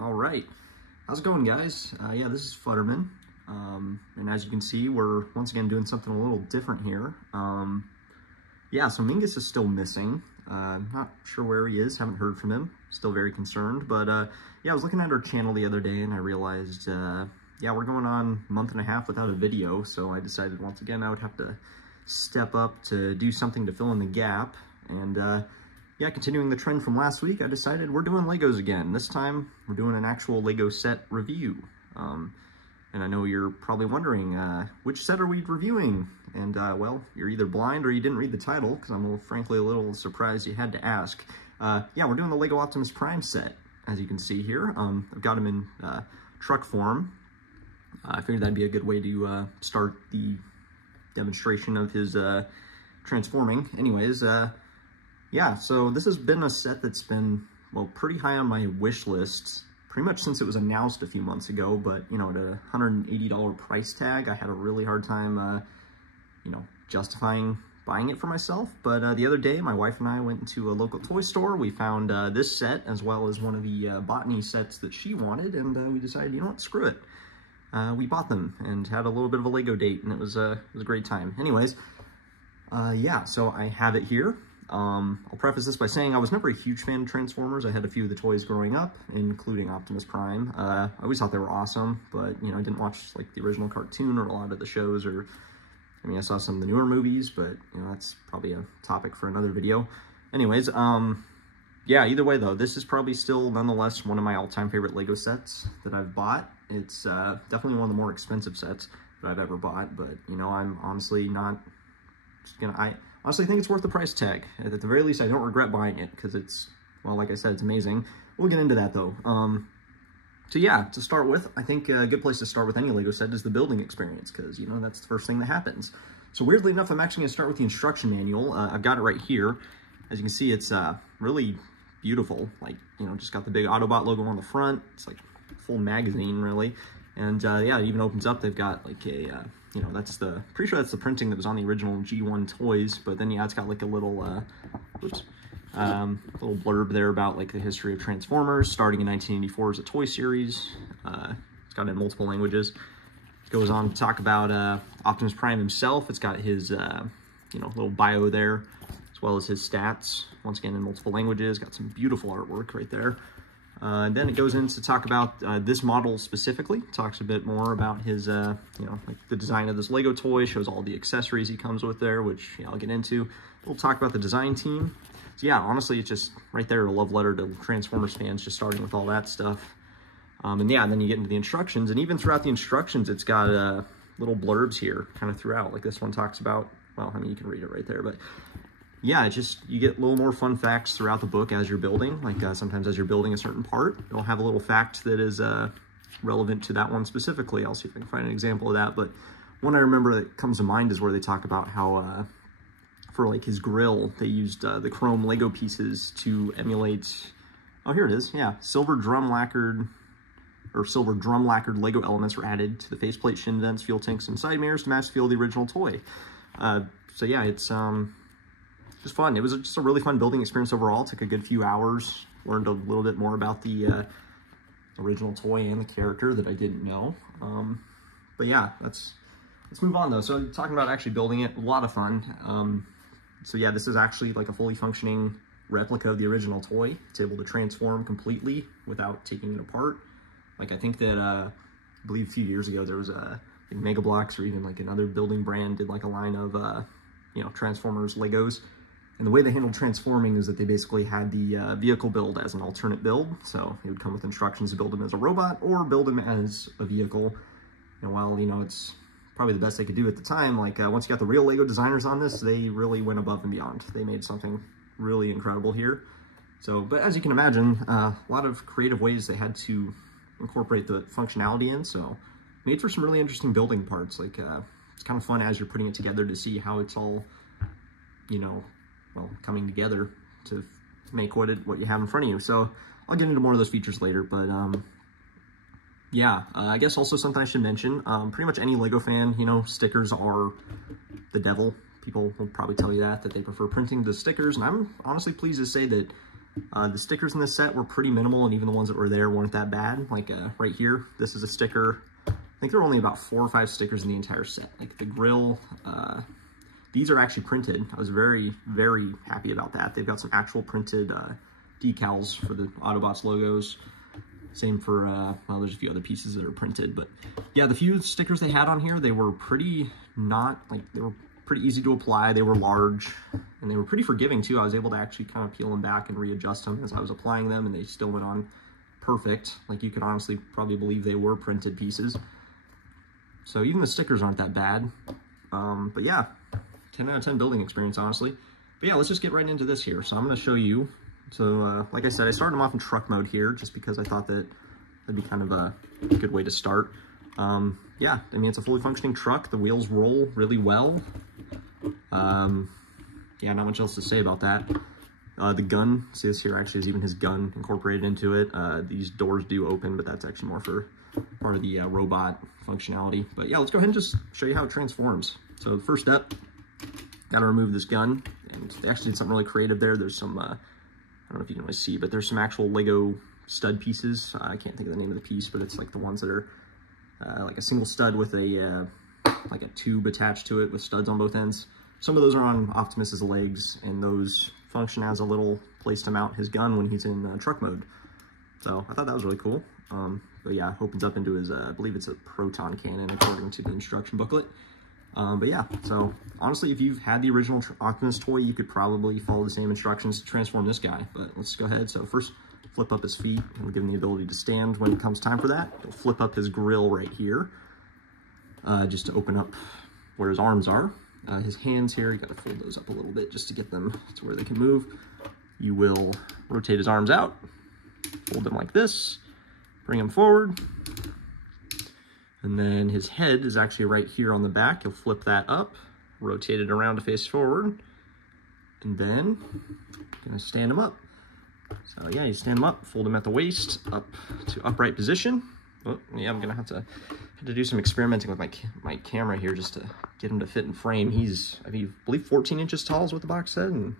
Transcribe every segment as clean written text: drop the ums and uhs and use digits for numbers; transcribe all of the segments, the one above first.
All right, how's it going, guys? Yeah, this is Futterman, and as you can see, we're once again doing something a little different here. Yeah, so Mingus is still missing. Not sure where he is, haven't heard from him. Still very concerned, but yeah, I was looking at our channel the other day and I realized, yeah, we're going on a month and a half without a video, so I decided once again I would have to step up to do something to fill in the gap. And yeah, continuing the trend from last week, I decided we're doing Legos again. This time, we're doing an actual Lego set review. And I know you're probably wondering, which set are we reviewing? And, well, you're either blind or you didn't read the title, because I'm frankly a little surprised you had to ask. Yeah, we're doing the Lego Optimus Prime set, as you can see here. I've got him in truck form. I figured that'd be a good way to start the demonstration of his transforming. Anyways, yeah, so this has been a set that's been, well, pretty high on my wish list pretty much since it was announced a few months ago, but, you know, at a $180 price tag, I had a really hard time, you know, justifying buying it for myself. But the other day, my wife and I went into a local toy store. We found this set, as well as one of the botany sets that she wanted, and we decided, you know what, screw it. We bought them and had a little bit of a Lego date, and it was a great time. Anyways, yeah, so I have it here. I'll preface this by saying I was never a huge fan of Transformers. I had a few of the toys growing up, including Optimus Prime. I always thought they were awesome, but, you know, I didn't watch, like, the original cartoon or a lot of the shows, or, I mean, I saw some of the newer movies, but, you know, that's probably a topic for another video. Anyways, yeah, either way, though, this is probably still, nonetheless, one of my all-time favorite Lego sets that I've bought. It's definitely one of the more expensive sets that I've ever bought, but, you know, I'm honestly not just gonna, I honestly think it's worth the price tag. At the very least, I don't regret buying it, because it's, well, like I said, it's amazing. We'll get into that, though. So yeah, to start with, I think a good place to start with any Lego set is the building experience, because, you know, that's the first thing that happens. So weirdly enough, I'm actually going to start with the instruction manual. I've got it right here. As you can see, it's really beautiful. Like, you know, just got the big Autobot logo on the front. It's like a full magazine, really. And yeah, it even opens up. They've got like a, you know, that's the, pretty sure that's the printing that was on the original G1 toys. But then, yeah, it's got like a little, oops, little blurb there about like the history of Transformers, starting in 1984 as a toy series. It's got it in multiple languages. It goes on to talk about Optimus Prime himself. It's got his, you know, little bio there, as well as his stats. Once again, in multiple languages. Got some beautiful artwork right there. And then it goes in to talk about this model specifically. Talks a bit more about his, you know, like the design of this Lego toy. Shows all the accessories he comes with there, which, you know, I'll get into. We'll talk about the design team. So yeah, honestly, it's just right there, a love letter to Transformers fans, just starting with all that stuff. And yeah, and then you get into the instructions, and even throughout the instructions, it's got little blurbs here, kind of throughout. Like this one talks about, well, I mean, you can read it right there, but yeah, it's just, you get a little more fun facts throughout the book as you're building. Like sometimes as you're building a certain part, it'll have a little fact that is relevant to that one specifically. I'll see if I can find an example of that. But one I remember that comes to mind is where they talk about how for like his grill, they used the chrome Lego pieces to emulate, oh, here it is, yeah, silver drum lacquered Lego elements were added to the faceplate, shin vents, fuel tanks, and side mirrors to match the feel of the original toy. So yeah, it's just fun. It was just a really fun building experience overall. It took a good few hours, learned a little bit more about the original toy and the character that I didn't know. But yeah, let's move on though. So talking about actually building it, a lot of fun. So yeah, this is actually like a fully functioning replica of the original toy. It's able to transform completely without taking it apart. Like I think that, I believe a few years ago there was like Mega Bloks or even like another building brand did like a line of, you know, Transformers Legos. And the way they handled transforming is that they basically had the vehicle build as an alternate build. So it would come with instructions to build him as a robot or build him as a vehicle. And while, you know, it's probably the best they could do at the time, like once you got the real Lego designers on this, they really went above and beyond. They made something really incredible here. So, but as you can imagine, a lot of creative ways they had to incorporate the functionality in. So made for some really interesting building parts. Like it's kind of fun as you're putting it together to see how it's all, you know, well, coming together to make what you have in front of you. So I'll get into more of those features later, but yeah, I guess also something I should mention, pretty much any Lego fan, you know, stickers are the devil. People will probably tell you that they prefer printing the stickers, and I'm honestly pleased to say that The stickers in this set were pretty minimal, and even the ones that were there weren't that bad. Like right here, this is a sticker. I think there were only about 4 or 5 stickers in the entire set. Like the grill, these are actually printed. I was very, very happy about that. They've got some actual printed decals for the Autobots logos. Same for, well, there's a few other pieces that are printed, but yeah, the few stickers they had on here, they were pretty they were pretty easy to apply. They were large, and they were pretty forgiving too. I was able to actually kind of peel them back and readjust them as I was applying them, and they still went on perfect. Like, you could honestly probably believe they were printed pieces. So even the stickers aren't that bad. But yeah, 10 out of 10 building experience, honestly. But yeah, let's just get right into this here. So I'm going to show you. So like I said, I started them off in truck mode here just because I thought that that'd be kind of a good way to start. Yeah, I mean, it's a fully functioning truck. The wheels roll really well. Yeah, not much else to say about that. The gun, see this here actually is even his gun incorporated into it. These doors do open, but that's actually more for part of the robot functionality. But yeah, let's go ahead and just show you how it transforms. So the first step, gotta remove this gun. And they actually did something really creative there. There's some, I don't know if you can really see, but there's some actual Lego stud pieces. I can't think of the name of the piece, but it's like the ones that are like a single stud with a like a tube attached to it with studs on both ends. Some of those are on Optimus's legs, and those function as a little place to mount his gun when he's in truck mode. So I thought that was really cool. But yeah, opens up into his, I believe it's a proton cannon according to the instruction booklet. But yeah, so honestly, if you've had the original Optimus toy, you could probably follow the same instructions to transform this guy. But let's go ahead. So first, flip up his feet and give him the ability to stand when it comes time for that. You'll flip up his grill right here, just to open up where his arms are. His hands here, you gotta fold those up a little bit just to get them to where they can move. You will rotate his arms out, fold them like this, bring him forward. And then his head is actually right here on the back. You'll flip that up, rotate it around to face forward, and then you're gonna stand him up. So yeah, you stand him up, fold him at the waist, up to upright position. Oh, yeah, I'm gonna have to do some experimenting with my camera here just to get him to fit in frame. He's, I believe 14 inches tall is what the box said, and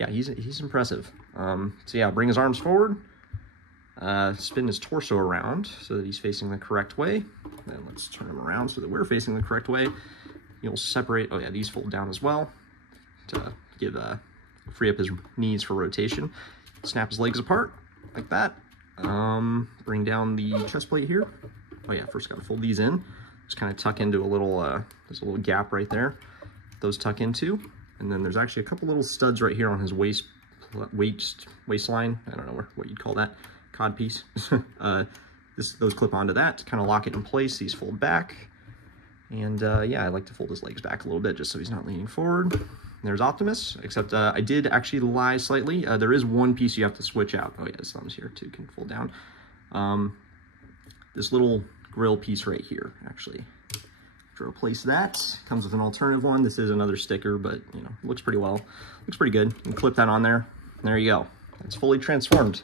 yeah, he's impressive. So yeah, bring his arms forward, spin his torso around so that he's facing the correct way. Then let's turn him around so that we're facing the correct way. You'll separate, oh yeah, these fold down as well to give free up his knees for rotation. Snap his legs apart like that. Bring down the chest plate here. Oh yeah, first gotta fold these in. Just kind of tuck into a little, there's a little gap right there. Those tuck into. And then there's actually a couple little studs right here on his waistline. I don't know what you'd call that. Cod piece. Those clip onto that to kind of lock it in place. These fold back. And yeah, I like to fold his legs back a little bit just so he's not leaning forward. There's Optimus, except I did actually lie slightly. There is one piece you have to switch out. Oh yeah, his thumbs here too can fold down. This little grill piece right here, actually. To replace that, comes with an alternative one. This is another sticker, but you know, it looks pretty well. Looks pretty good. You can clip that on there. And there you go. It's fully transformed.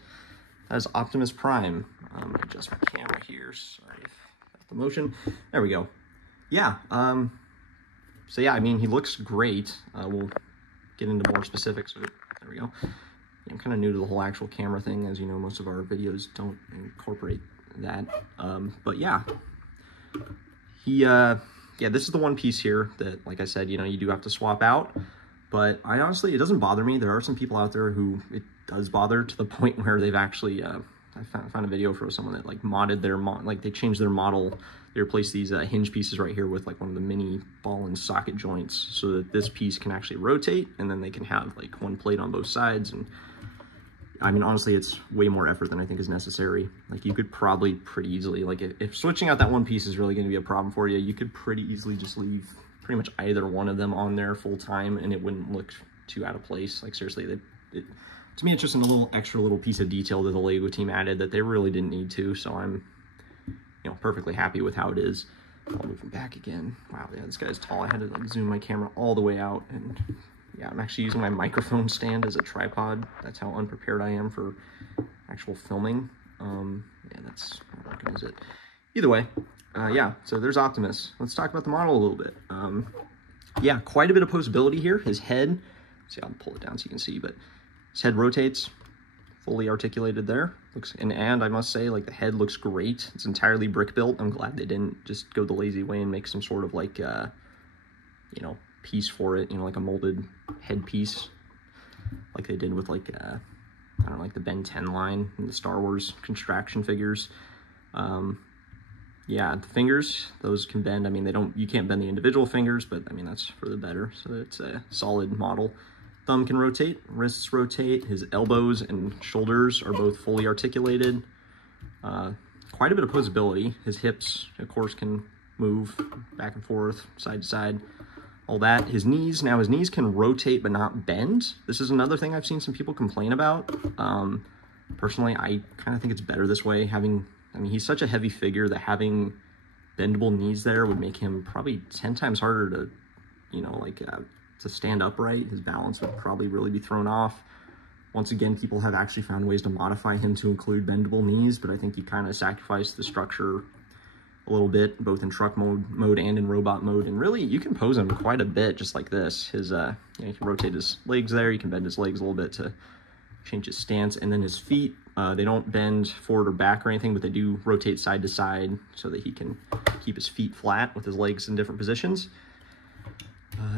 That is Optimus Prime. Adjust my camera here. Sorry about the motion. There we go. Yeah. So yeah, I mean, he looks great. We'll get into more specifics. There we go. Yeah, I'm kind of new to the whole actual camera thing. As you know, most of our videos don't incorporate that. But yeah, yeah, this is the one piece here that, like I said, you know, you do have to swap out. But I honestly, it doesn't bother me. There are some people out there who it does bother to the point where they've actually, I found a video for someone that like modded their they changed their model. They replaced these hinge pieces right here with like one of the mini ball and socket joints so that this piece can actually rotate, and then they can have like one plate on both sides. And I mean, honestly, it's way more effort than I think is necessary. Like, you could probably pretty easily, like if switching out that one piece is really going to be a problem for you, you could pretty easily just leave pretty much either one of them on there full time and it wouldn't look too out of place. Like, seriously, to me, it's just a little extra little piece of detail that the Lego team added that they really didn't need to. So I'm, you know, perfectly happy with how it is. I'll move him back again. Wow, yeah, this guy's tall. I had to like zoom my camera all the way out, and yeah, I'm actually using my microphone stand as a tripod. That's how unprepared I am for actual filming. Yeah, that's how good is it. Either way, yeah, so there's Optimus. Let's talk about the model a little bit. Yeah, quite a bit of posability here. His head, see, I'll pull it down so you can see, but his head rotates. fully articulated there. And I must say, like, the head looks great. It's entirely brick built. I'm glad they didn't just go the lazy way and make some sort of like, you know, piece for it, you know, like a molded head piece, like they did with like, I don't know, like the Ben 10 line and the Star Wars construction figures. Yeah, the fingers, those can bend. I mean, you can't bend the individual fingers, but I mean, that's for the better. So it's a solid model. Thumb can rotate, wrists rotate, his elbows and shoulders are both fully articulated. Quite a bit of posability. His hips, of course, can move back and forth, side to side, all that. His knees can rotate but not bend. This is another thing I've seen some people complain about. Personally, I kind of think it's better this way. I mean, he's such a heavy figure that having bendable knees there would make him probably 10 times harder to, you know, like, to stand upright. His balance would probably really be thrown off. Once again, people have actually found ways to modify him to include bendable knees, but I think you kind of sacrifice the structure a little bit, both in truck mode and in robot mode. And really, you can pose him quite a bit just like this. His, you know, you can rotate his legs there. You can bend his legs a little bit to change his stance. And then his feet, they don't bend forward or back or anything, but they do rotate side to side so that he can keep his feet flat with his legs in different positions.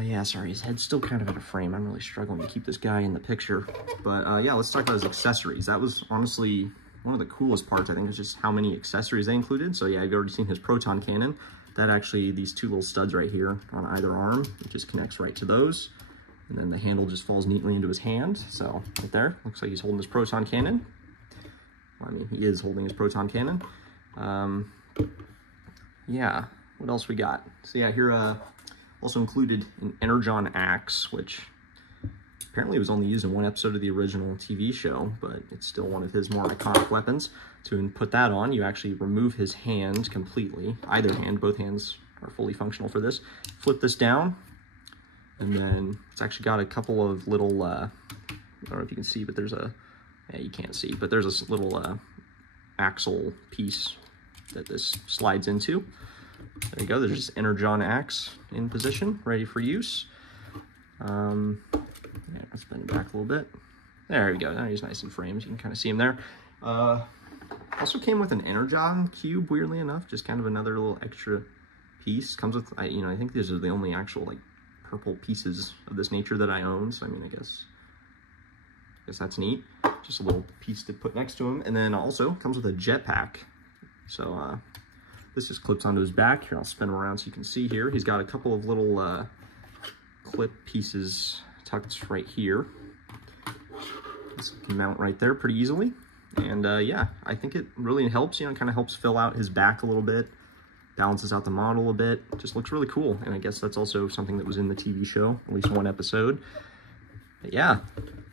Yeah, sorry, his head's still kind of out of frame. I'm really struggling to keep this guy in the picture. But yeah, let's talk about his accessories. That was honestly one of the coolest parts, I think, is just how many accessories they included. So yeah, I've already seen his proton cannon. That actually, these two little studs right here on either arm, it just connects right to those. And then the handle just falls neatly into his hand. So right there, looks like he's holding his proton cannon. Well, I mean, he is holding his proton cannon. Yeah, what else we got? So yeah, here, also included an Energon axe, which apparently was only used in one episode of the original TV show, but it's still one of his more iconic weapons. To put that on, you actually remove his hand completely. Either hand, both hands are fully functional for this. Flip this down, and then it's actually got a couple of little, I don't know if you can see, but there's a, yeah, you can't see, but there's a little axle piece that this slides into. There you go, there's just Energon axe in position, ready for use. Yeah, let's bend it back a little bit. There we go, now he's nice in frames, you can kind of see him there. Also came with an Energon cube, weirdly enough, just kind of another little extra piece. Comes with, you know, I think these are the only actual, like, purple pieces of this nature that I own, so I mean, I guess that's neat. Just a little piece to put next to him. And then also comes with a jetpack. So, this just clips onto his back. Here, I'll spin him around so you can see here. He's got a couple of little clip pieces tucked right here. This can mount right there pretty easily. And yeah, I think it really helps, you know, it kind of helps fill out his back a little bit, balances out the model a bit. It just looks really cool. And I guess that's also something that was in the TV show, at least one episode. But yeah,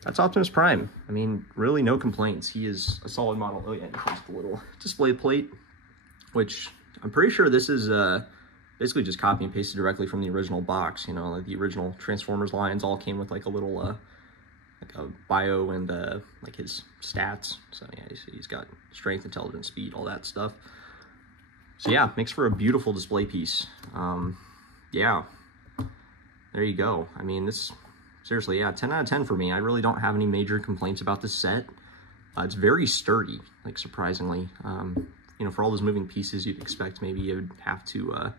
that's Optimus Prime. I mean, really no complaints. He is a solid model. Oh yeah, and here's the little display plate, which I'm pretty sure this is basically just copy and pasted directly from the original box. You know, like the original Transformers lines all came with like a little, like a bio and like his stats. So yeah, he's got strength, intelligence, speed, all that stuff. So yeah, makes for a beautiful display piece. Yeah, there you go. I mean, this, seriously, yeah, 10 out of 10 for me. I really don't have any major complaints about this set. It's very sturdy, like, surprisingly. You know, for all those moving pieces, you'd expect maybe you'd have to,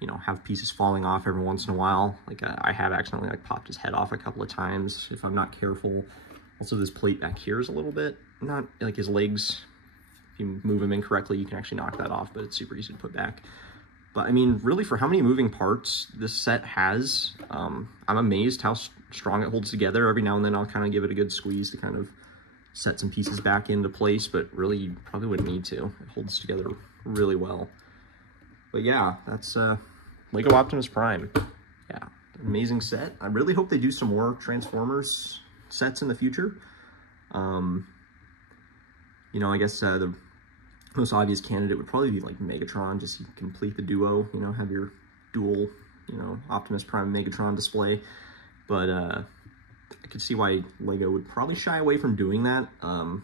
you know, have pieces falling off every once in a while. Like, I have accidentally, like, popped his head off a couple of times if I'm not careful. Also, this plate back here is a little bit, not, like, his legs, if you move them incorrectly, you can actually knock that off, but it's super easy to put back. But, I mean, really, for how many moving parts this set has, I'm amazed how strong it holds together. Every now and then I'll kind of give it a good squeeze to kind of set some pieces back into place, but really you probably wouldn't need to. It holds together really well. But yeah, that's Lego Optimus Prime. Yeah, amazing set. I really hope they do some more Transformers sets in the future. You know, I guess the most obvious candidate would probably be like Megatron, just so you can complete the duo, you know, have your dual, you know, Optimus Prime Megatron display. But I could see why Lego would probably shy away from doing that. I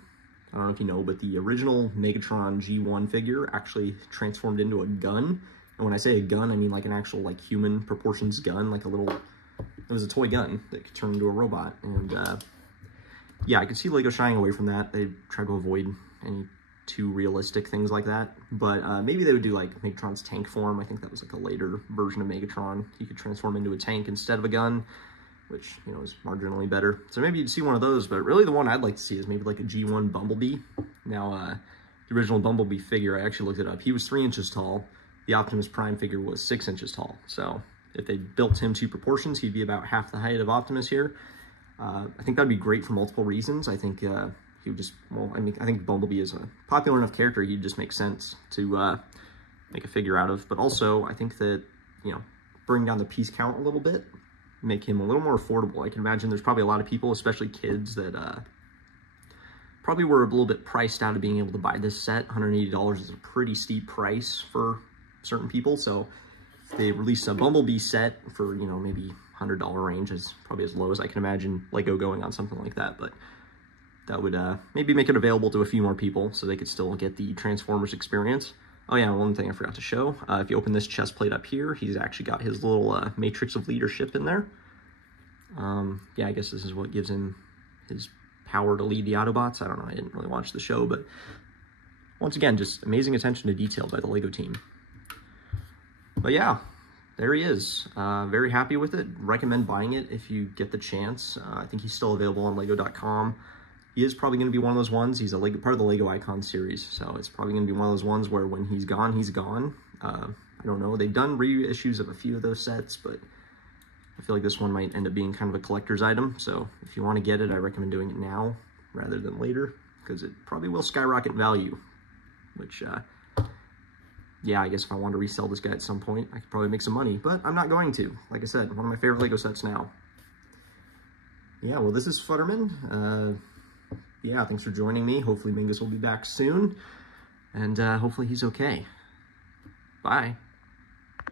don't know if you know, but the original Megatron G1 figure actually transformed into a gun. And when I say a gun, I mean like an actual like human proportions gun, like a little, it was a toy gun that could turn into a robot. And yeah, I could see LEGO shying away from that. They try to avoid any too realistic things like that. But maybe they would do like Megatron's tank form. I think that was like a later version of Megatron. He could transform into a tank instead of a gun, which, you know, is marginally better. So maybe you'd see one of those, but really the one I'd like to see is maybe like a G1 Bumblebee. Now, the original Bumblebee figure, I actually looked it up. He was 3 inches tall. The Optimus Prime figure was 6 inches tall. So if they built him to proportions, he'd be about half the height of Optimus here. I think that'd be great for multiple reasons. I think he would just, well, I mean, I think Bumblebee is a popular enough character, he'd just make sense to make a figure out of. But also, I think that, you know, bring down the piece count a little bit, make him a little more affordable. I can imagine there's probably a lot of people, especially kids, that probably were a little bit priced out of being able to buy this set. $180 is a pretty steep price for certain people. So if they release a Bumblebee set for, you know, maybe $100 range, is probably as low as I can imagine LEGO going on something like that. But that would maybe make it available to a few more people so they could still get the Transformers experience. Oh yeah, one thing I forgot to show. If you open this chest plate up here, he's actually got his little matrix of leadership in there. Yeah, I guess this is what gives him his power to lead the Autobots. I don't know, I didn't really watch the show, but once again, just amazing attention to detail by the LEGO team. But yeah, there he is. Very happy with it. Recommend buying it if you get the chance. I think he's still available on Lego.com. He is probably going to be one of those ones. He's a part of the LEGO Icon series, so it's probably going to be one of those ones where when he's gone, he's gone. I don't know. They've done reissues of a few of those sets, but I feel like this one might end up being kind of a collector's item. So if you want to get it, I recommend doing it now rather than later, because it probably will skyrocket in value, which, yeah, I guess if I wanted to resell this guy at some point, I could probably make some money, but I'm not going to. Like I said, one of my favorite LEGO sets now. Yeah, well, this is Futterman. Yeah, thanks for joining me. Hopefully Mingus will be back soon, and hopefully he's okay. Bye.